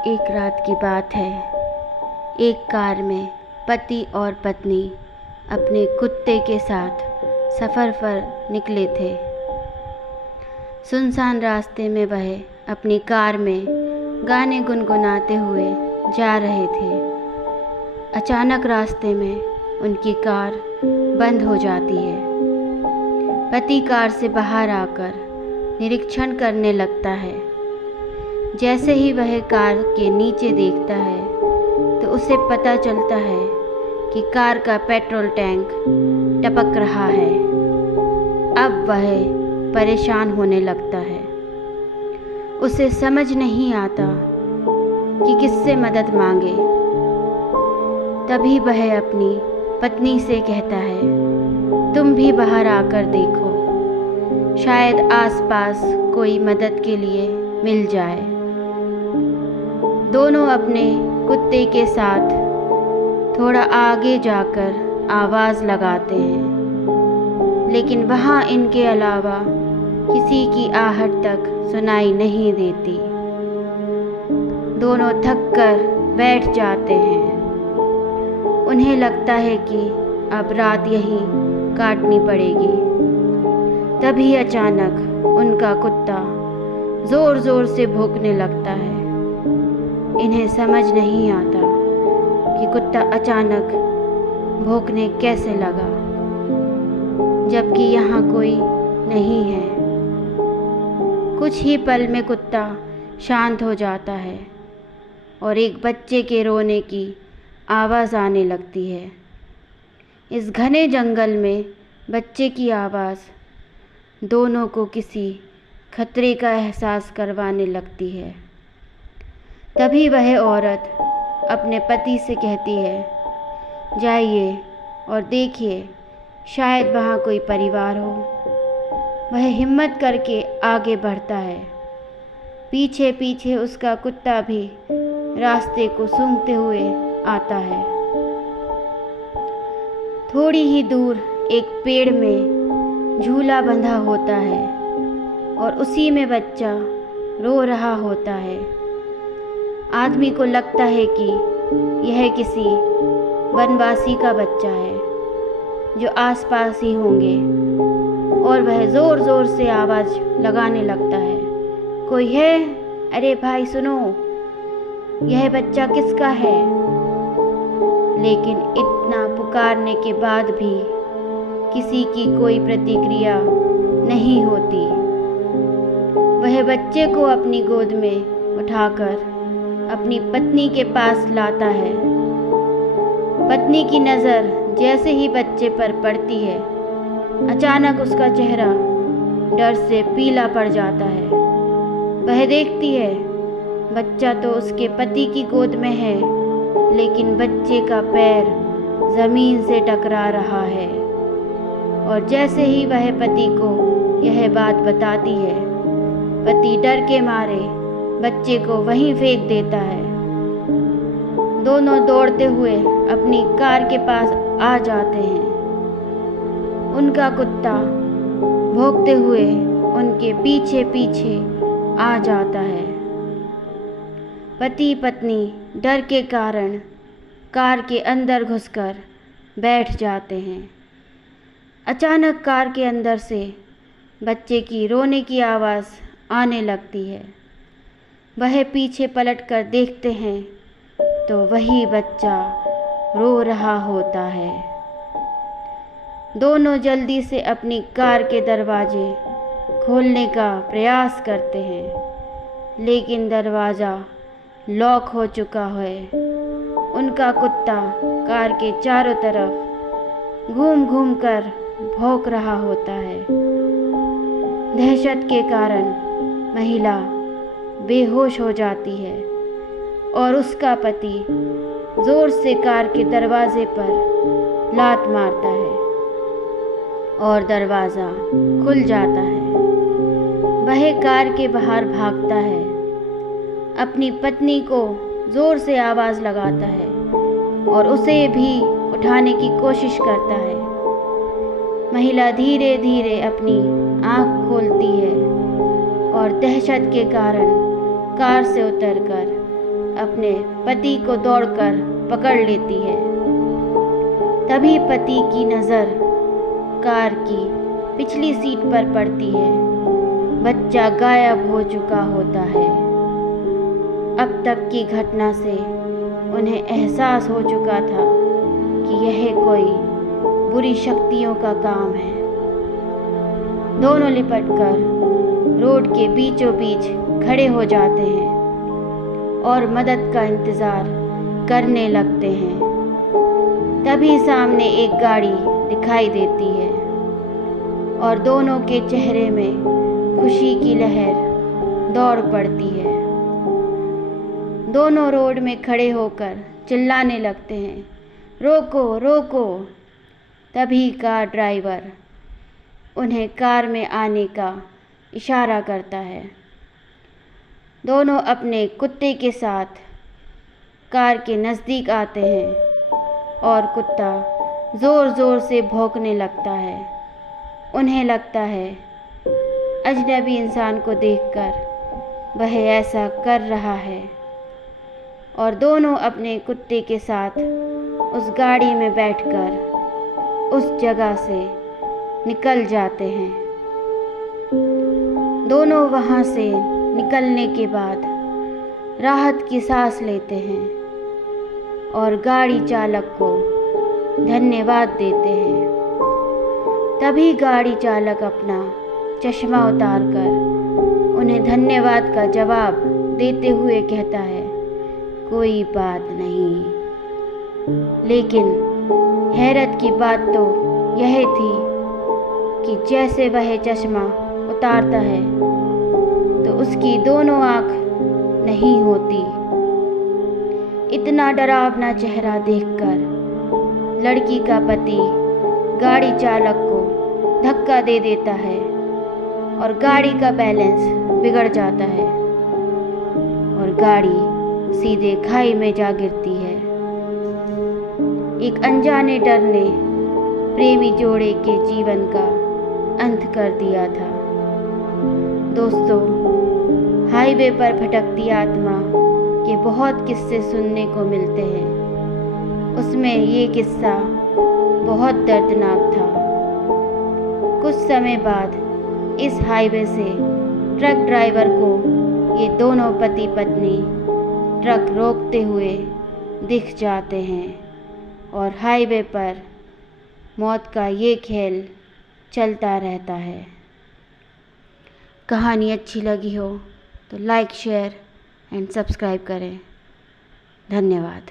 एक रात की बात है। एक कार में पति और पत्नी अपने कुत्ते के साथ सफ़र पर निकले थे। सुनसान रास्ते में वह अपनी कार में गाने गुनगुनाते हुए जा रहे थे। अचानक रास्ते में उनकी कार बंद हो जाती है। पति कार से बाहर आकर निरीक्षण करने लगता है। जैसे ही वह कार के नीचे देखता है तो उसे पता चलता है कि कार का पेट्रोल टैंक टपक रहा है। अब वह परेशान होने लगता है। उसे समझ नहीं आता कि किससे मदद मांगे। तभी वह अपनी पत्नी से कहता है, तुम भी बाहर आकर देखो, शायद आसपास कोई मदद के लिए मिल जाए। दोनों अपने कुत्ते के साथ थोड़ा आगे जाकर आवाज़ लगाते हैं, लेकिन वहाँ इनके अलावा किसी की आहट तक सुनाई नहीं देती। दोनों थक कर बैठ जाते हैं। उन्हें लगता है कि अब रात यहीं काटनी पड़ेगी। तभी अचानक उनका कुत्ता ज़ोर ज़ोर से भौंकने लगता है। इन्हें समझ नहीं आता कि कुत्ता अचानक भौंकने कैसे लगा, जबकि यहाँ कोई नहीं है। कुछ ही पल में कुत्ता शांत हो जाता है और एक बच्चे के रोने की आवाज़ आने लगती है। इस घने जंगल में बच्चे की आवाज़ दोनों को किसी खतरे का एहसास करवाने लगती है। तभी वह औरत अपने पति से कहती है, जाइए और देखिए, शायद वहाँ कोई परिवार हो। वह हिम्मत करके आगे बढ़ता है। पीछे पीछे उसका कुत्ता भी रास्ते को सूंघते हुए आता है। थोड़ी ही दूर एक पेड़ में झूला बंधा होता है और उसी में बच्चा रो रहा होता है। आदमी को लगता है कि यह किसी वनवासी का बच्चा है जो आसपास ही होंगे, और वह ज़ोर ज़ोर से आवाज़ लगाने लगता है, कोई है? अरे भाई सुनो, यह बच्चा किसका है? लेकिन इतना पुकारने के बाद भी किसी की कोई प्रतिक्रिया नहीं होती। वह बच्चे को अपनी गोद में उठाकर अपनी पत्नी के पास लाता है। पत्नी की नज़र जैसे ही बच्चे पर पड़ती है, अचानक उसका चेहरा डर से पीला पड़ जाता है। वह देखती है, बच्चा तो उसके पति की गोद में है, लेकिन बच्चे का पैर ज़मीन से टकरा रहा है। और जैसे ही वह पति को यह बात बताती है, पति डर के मारे बच्चे को वहीं फेंक देता है। दोनों दौड़ते हुए अपनी कार के पास आ जाते हैं। उनका कुत्ता भौंकते हुए उनके पीछे पीछे आ जाता है। पति पत्नी डर के कारण कार के अंदर घुसकर बैठ जाते हैं। अचानक कार के अंदर से बच्चे की रोने की आवाज़ आने लगती है। वह पीछे पलटकर देखते हैं तो वही बच्चा रो रहा होता है। दोनों जल्दी से अपनी कार के दरवाजे खोलने का प्रयास करते हैं, लेकिन दरवाज़ा लॉक हो चुका है। उनका कुत्ता कार के चारों तरफ घूम घूम कर भौंक रहा होता है। दहशत के कारण महिला बेहोश हो जाती है और उसका पति ज़ोर से कार के दरवाजे पर लात मारता है और दरवाज़ा खुल जाता है। वह कार के बाहर भागता है, अपनी पत्नी को ज़ोर से आवाज़ लगाता है और उसे भी उठाने की कोशिश करता है। महिला धीरे धीरे अपनी आँख खोलती है और दहशत के कारण कार से उतरकर अपने पति को दौड़कर पकड़ लेती है। तभी पति की नज़र कार की पिछली सीट पर पड़ती है। बच्चा गायब हो चुका होता है। अब तक की घटना से उन्हें एहसास हो चुका था कि यह कोई बुरी शक्तियों का काम है। दोनों लिपटकर रोड के बीचों बीच खड़े हो जाते हैं और मदद का इंतज़ार करने लगते हैं। तभी सामने एक गाड़ी दिखाई देती है और दोनों के चेहरे में खुशी की लहर दौड़ पड़ती है। दोनों रोड में खड़े होकर चिल्लाने लगते हैं, रोको रोको। तभी कार ड्राइवर उन्हें कार में आने का इशारा करता है। दोनों अपने कुत्ते के साथ कार के नज़दीक आते हैं और कुत्ता ज़ोर ज़ोर से भौंकने लगता है। उन्हें लगता है अजनबी इंसान को देखकर वह ऐसा कर रहा है और दोनों अपने कुत्ते के साथ उस गाड़ी में बैठकर उस जगह से निकल जाते हैं। दोनों वहाँ से निकलने के बाद राहत की सांस लेते हैं और गाड़ी चालक को धन्यवाद देते हैं। तभी गाड़ी चालक अपना चश्मा उतारकर उन्हें धन्यवाद का जवाब देते हुए कहता है, कोई बात नहीं। लेकिन हैरत की बात तो यह थी कि जैसे वह चश्मा उतारता है तो उसकी दोनों आँख नहीं होती। इतना डरावना चेहरा देखकर लड़की का पति गाड़ी चालक को धक्का दे देता है और गाड़ी का बैलेंस बिगड़ जाता है और गाड़ी सीधे खाई में जा गिरती है। एक अनजाने डर ने प्रेमी जोड़े के जीवन का अंत कर दिया था। दोस्तों, हाईवे पर भटकती आत्मा के बहुत किस्से सुनने को मिलते हैं। उसमें ये किस्सा बहुत दर्दनाक था। कुछ समय बाद इस हाईवे से ट्रक ड्राइवर को ये दोनों पति पत्नी ट्रक रोकते हुए दिख जाते हैं और हाईवे पर मौत का ये खेल चलता रहता है। कहानी अच्छी लगी हो तो लाइक, शेयर एंड सब्सक्राइब करें। धन्यवाद।